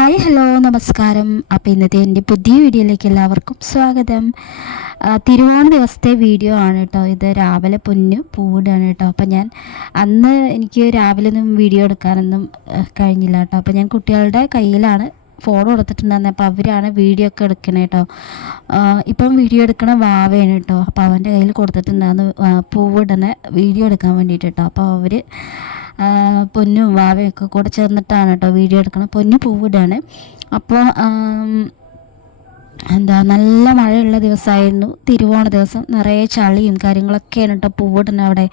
Hi hello നമസ്കാരം. അപ്പോൾ ഇന്നത്തെ എൻ്റെ പുതിയ വീഡിയോയിലേക്ക് എല്ലാവർക്കും സ്വാഗതം. തിരുവോണ ദിവസത്തെ വീഡിയോ ആണ് കേട്ടോ ഇത്. രാവിലെ പൊന്ന് പൂവിടാണ് കേട്ടോ. അപ്പോൾ ഞാൻ അന്ന് എനിക്ക് രാവിലെ ഒന്നും വീഡിയോ എടുക്കാനൊന്നും കഴിഞ്ഞില്ല കേട്ടോ. അപ്പോൾ ഞാൻ കുട്ടികളുടെ കയ്യിലാണ് ഫോൺ കൊടുത്തിട്ടുണ്ടായിരുന്നത്. അപ്പോൾ അവരാണ് വീഡിയോ ഒക്കെ എടുക്കണേ കേട്ടോ. ഇപ്പം വീഡിയോ എടുക്കണ വാവയാണ് കേട്ടോ. അപ്പോൾ അവൻ്റെ കയ്യിൽ കൊടുത്തിട്ടുണ്ടായിരുന്നു പൂവിടണ വീഡിയോ എടുക്കാൻ വേണ്ടിയിട്ട് കേട്ടോ. അപ്പോൾ അവർ പൊന്നും വാവയൊക്കെ കൂടെ ചേർന്നിട്ടാണ് കേട്ടോ വീഡിയോ എടുക്കണം. പൊന്നു പൂവിടാണ്. അപ്പോൾ നല്ല മഴയുള്ള ദിവസമായിരുന്നു തിരുവോണ ദിവസം. നിറയെ ചളിയും കാര്യങ്ങളൊക്കെയാണ് കേട്ടോ പൂവിടുന്നത്. അവിടെ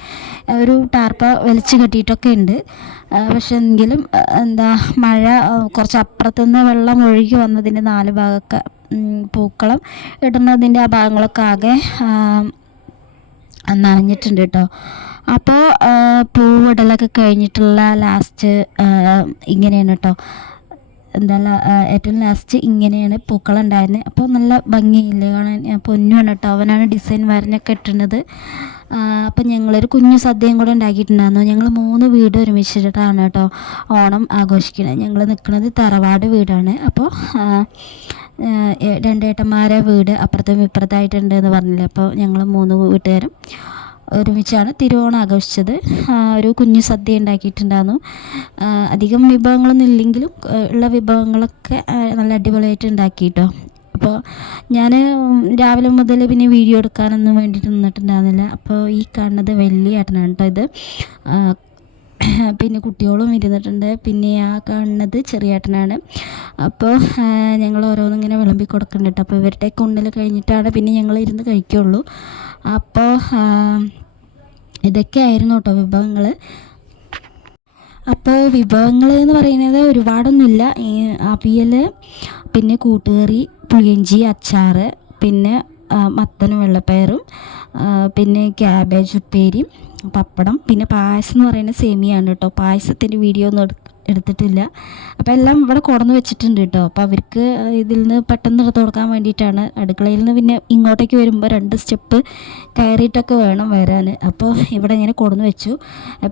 ഒരു ടാർപ്പ വലിച്ചു കെട്ടിയിട്ടൊക്കെ ഉണ്ട്. പക്ഷെ എങ്കിലും മഴ കുറച്ച് അപ്പുറത്തുനിന്ന് വെള്ളം ഒഴുകി വന്നതിൻ്റെ 4 ഭാഗമൊക്കെ പൂക്കളം ഇടുന്നതിൻ്റെ ആ ഭാഗങ്ങളൊക്കെ ആകെ നനഞ്ഞിട്ടുണ്ട് കേട്ടോ. അപ്പോൾ പൂവിടലൊക്കെ കഴിഞ്ഞിട്ടുള്ള ലാസ്റ്റ് ഇങ്ങനെയാണ് കേട്ടോ. ഏറ്റവും ലാസ്റ്റ് ഇങ്ങനെയാണ് പൂക്കളം ഉണ്ടായിരുന്നത്. അപ്പോൾ നല്ല ഭംഗിയില്ലേ കാണാൻ. പൊന്നുമാണ് കേട്ടോ. അവനാണ് ഡിസൈൻ വരഞ്ഞൊക്കെ ഇട്ടുന്നത്. അപ്പം ഞങ്ങളൊരു കുഞ്ഞു സദ്യയും കൂടെ ഉണ്ടാക്കിയിട്ടുണ്ടായിരുന്നു. ഞങ്ങൾ 3 വീട് ഒരുമിച്ചിട്ടാണ് കേട്ടോ ഓണം ആഘോഷിക്കുന്നത്. ഞങ്ങൾ നിൽക്കുന്നത് തറവാട് വീടാണ്. അപ്പോൾ 2 ഏട്ടന്മാരെ വീട് അപ്പുറത്തും ഇപ്പുറത്തായിട്ടുണ്ട് എന്ന് പറഞ്ഞില്ലേ. അപ്പോൾ ഞങ്ങൾ 3 വീട്ടുകാരും ഒരുമിച്ചാണ് തിരുവോണം ആഘോഷിച്ചത്. ഒരു കുഞ്ഞു സദ്യ ഉണ്ടാക്കിയിട്ടുണ്ടായിരുന്നു. അധികം വിഭവങ്ങളൊന്നും ഇല്ലെങ്കിലും ഉള്ള വിഭവങ്ങളൊക്കെ നല്ല അടിപൊളിയായിട്ട് ഉണ്ടാക്കി കേട്ടോ. അപ്പോൾ ഞാൻ രാവിലെ മുതൽ പിന്നെ വീഡിയോ എടുക്കാനൊന്നും വേണ്ടിയിട്ട് നിന്നിട്ടുണ്ടായിരുന്നില്ല. അപ്പോൾ ഈ കാണുന്നത് വലിയ ഏട്ടനാണ് കേട്ടോ ഇത്. പിന്നെ കുട്ടികളും ഇരുന്നിട്ടുണ്ട്. പിന്നെ ആ കാണുന്നത് ചെറിയേട്ടനാണ്. അപ്പോൾ ഞങ്ങൾ ഓരോന്നിങ്ങനെ വിളമ്പി കൊടുക്കുന്നുണ്ട് കേട്ടോ. അപ്പോൾ ഇവരുടെ കൊണ്ടിൽ കഴിഞ്ഞിട്ടാണ് പിന്നെ ഞങ്ങൾ ഇരുന്ന് കഴിക്കുള്ളൂ. അപ്പോൾ ഇതൊക്കെ ആയിരുന്നു കേട്ടോ വിഭവങ്ങൾ. അപ്പോൾ വിഭവങ്ങൾ എന്ന് പറയുന്നത് ഒരുപാടൊന്നുമില്ല. അവിയൽ, പിന്നെ കൂട്ടുകറി, പുളിയിഞ്ചി, അച്ചാർ, പിന്നെ മത്തനും വെള്ളപ്പയറും, പിന്നെ ക്യാബേജ് ഉപ്പേരിയും, പപ്പടം, പിന്നെ പായസം എന്ന് പറയുന്നത് സേമിയാണ് കേട്ടോ. പായസത്തിൻ്റെ വീഡിയോ ഒന്നും എടുത്തിട്ടില്ല. അപ്പോൾ എല്ലാം ഇവിടെ കൊടന്ന് വെച്ചിട്ടുണ്ട് കേട്ടോ. അപ്പോൾ അവർക്ക് ഇതിൽ നിന്ന് പെട്ടെന്ന് എടുത്ത് കൊടുക്കാൻ വേണ്ടിയിട്ടാണ്. അടുക്കളയിൽ നിന്ന് പിന്നെ ഇങ്ങോട്ടേക്ക് വരുമ്പോൾ 2 സ്റ്റെപ്പ് കയറിയിട്ടൊക്കെ വേണം വരാൻ. അപ്പോൾ ഇവിടെ ഇങ്ങനെ കൊടന്ന് വെച്ചു.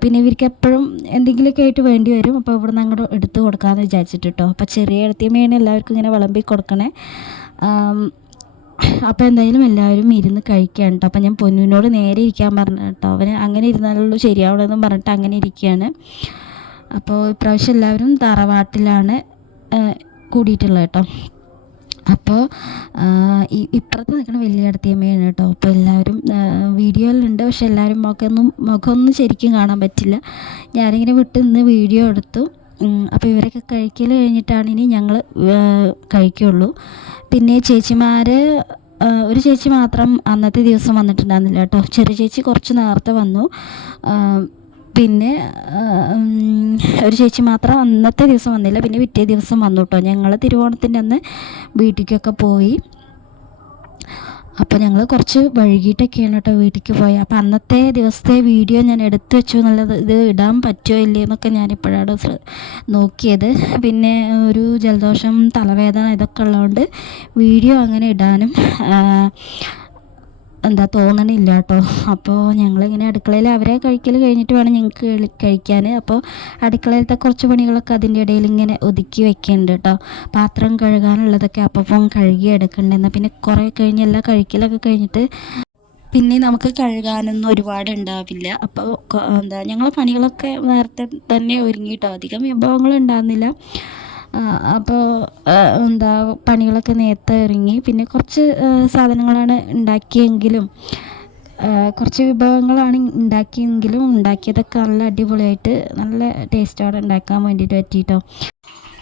പിന്നെ ഇവർക്ക് എപ്പോഴും എന്തെങ്കിലുമൊക്കെ ആയിട്ട് വേണ്ടി വരും. അപ്പോൾ ഇവിടെ നിന്ന് അങ്ങോട്ട് എടുത്ത് കൊടുക്കാമെന്ന് വിചാരിച്ചിട്ട് കേട്ടോ. അപ്പോൾ ചെറിയ ഇടത്തിയമ്മയാണ് എല്ലാവർക്കും ഇങ്ങനെ വിളമ്പി കൊടുക്കണേ. അപ്പോൾ എന്തായാലും എല്ലാവരും ഇരുന്ന് കഴിക്കുകയാണ് കേട്ടോ. അപ്പോൾ ഞാൻ പൊന്നുവിനോട് നേരെ ഇരിക്കാൻ പറഞ്ഞു കേട്ടോ. അവന് അങ്ങനെ ഇരുന്നാലുള്ളൂ ശരിയാവണമെന്നും പറഞ്ഞിട്ട് അങ്ങനെ ഇരിക്കുകയാണ്. അപ്പോൾ ഇപ്രാവശ്യം എല്ലാവരും തറവാട്ടിലാണ് കൂടിയിട്ടുള്ളത് കേട്ടോ. അപ്പോൾ ഇപ്പുറത്ത് നിൽക്കുന്ന വലിയ അടുത്തിയമ്മയാണ് കേട്ടോ. അപ്പോൾ എല്ലാവരും വീഡിയോയിലുണ്ട്. പക്ഷെ എല്ലാവരും മുഖമൊന്നും ശരിക്കും കാണാൻ പറ്റില്ല. ഞാനിങ്ങനെ വിട്ട് നിന്ന് വീഡിയോ എടുത്തു. അപ്പോൾ ഇവരൊക്കെ കഴിക്കൽ കഴിഞ്ഞിട്ടാണ് ഇനി ഞങ്ങൾ കഴിക്കുള്ളൂ. പിന്നെ ചേച്ചിമാർ, ഒരു ചേച്ചി മാത്രം അന്നത്തെ ദിവസം വന്നിട്ടുണ്ടായിരുന്നില്ല കേട്ടോ. ചെറിയ ചേച്ചി കുറച്ച് നേരത്തെ വന്നു. പിന്നെ ഒരു ചേച്ചി മാത്രം അന്നത്തെ ദിവസം വന്നില്ല. പിന്നെ പിറ്റേ ദിവസം വന്നു കേട്ടോ. ഞങ്ങൾ തിരുവോണത്തിൻ്റെ അന്ന് വീട്ടിലേക്കൊക്കെ പോയി. അപ്പോൾ ഞങ്ങൾ കുറച്ച് വൈകിട്ടൊക്കെയാണ് കേട്ടോ വീട്ടിലേക്ക് പോയത്. അപ്പോൾ അന്നത്തെ ദിവസത്തെ വീഡിയോ ഞാൻ എടുത്തു വെച്ചു എന്നുള്ളത്, ഇത് ഇടാൻ പറ്റുമോ ഇല്ലേ എന്നൊക്കെ ഞാനിപ്പോഴാണ് നോക്കിയത്. പിന്നെ ഒരു ജലദോഷം, തലവേദന ഇതൊക്കെ ഉള്ളതുകൊണ്ട് വീഡിയോ അങ്ങനെ ഇടാനും തോന്നണില്ല കേട്ടോ. അപ്പോൾ ഞങ്ങളിങ്ങനെ അടുക്കളയിൽ അവരെ കഴിക്കൽ കഴിഞ്ഞിട്ട് വേണം ഞങ്ങൾക്ക് കഴിക്കാൻ. അപ്പോൾ അടുക്കളയിലത്തെ കുറച്ച് പണികളൊക്കെ അതിൻ്റെ ഇടയിൽ ഇങ്ങനെ ഒതുക്കി വെക്കുന്നുണ്ട് കേട്ടോ. പാത്രം കഴുകാനുള്ളതൊക്കെ അപ്പം കഴുകി എടുക്കണ്ടെന്ന്. പിന്നെ കുറേ കഴിഞ്ഞ് എല്ലാം കഴിക്കലൊക്കെ കഴിഞ്ഞിട്ട് പിന്നെ നമുക്ക് കഴുകാനൊന്നും ഒരുപാട് ഉണ്ടാവില്ല. അപ്പോൾ ഞങ്ങൾ പണികളൊക്കെ നേരത്തെ തന്നെ ഒരുങ്ങിയിട്ടോ. അധികം വിഭവങ്ങൾ ഉണ്ടാകുന്നില്ല. അപ്പോൾ പണികളൊക്കെ നേരത്തെ ഇറങ്ങി. പിന്നെ കുറച്ച് സാധനങ്ങളാണ് ഉണ്ടാക്കിയെങ്കിലും, കുറച്ച് വിഭവങ്ങളാണ് ഉണ്ടാക്കിയെങ്കിലും ഉണ്ടാക്കിയതൊക്കെ നല്ല അടിപൊളിയായിട്ട് നല്ല ടേസ്റ്റോടെ ഉണ്ടാക്കാൻ വേണ്ടിയിട്ട് പറ്റിയിട്ടോ.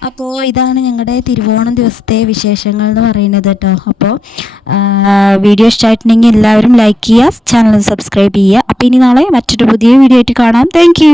അപ്പോൾ ഇതാണ് ഞങ്ങളുടെ തിരുവോണം ദിവസത്തെ വിശേഷങ്ങൾ എന്ന് പറയുന്നത് കേട്ടോ. അപ്പോൾ വീഡിയോ ഇഷ്ടമായിട്ടുണ്ടെങ്കിൽ എല്ലാവരും ലൈക്ക് ചെയ്യുക, ചാനൽ സബ്സ്ക്രൈബ് ചെയ്യുക. അപ്പോൾ ഇനി നാളെ മറ്റൊരു പുതിയ വീഡിയോ ആയിട്ട് കാണാം. താങ്ക്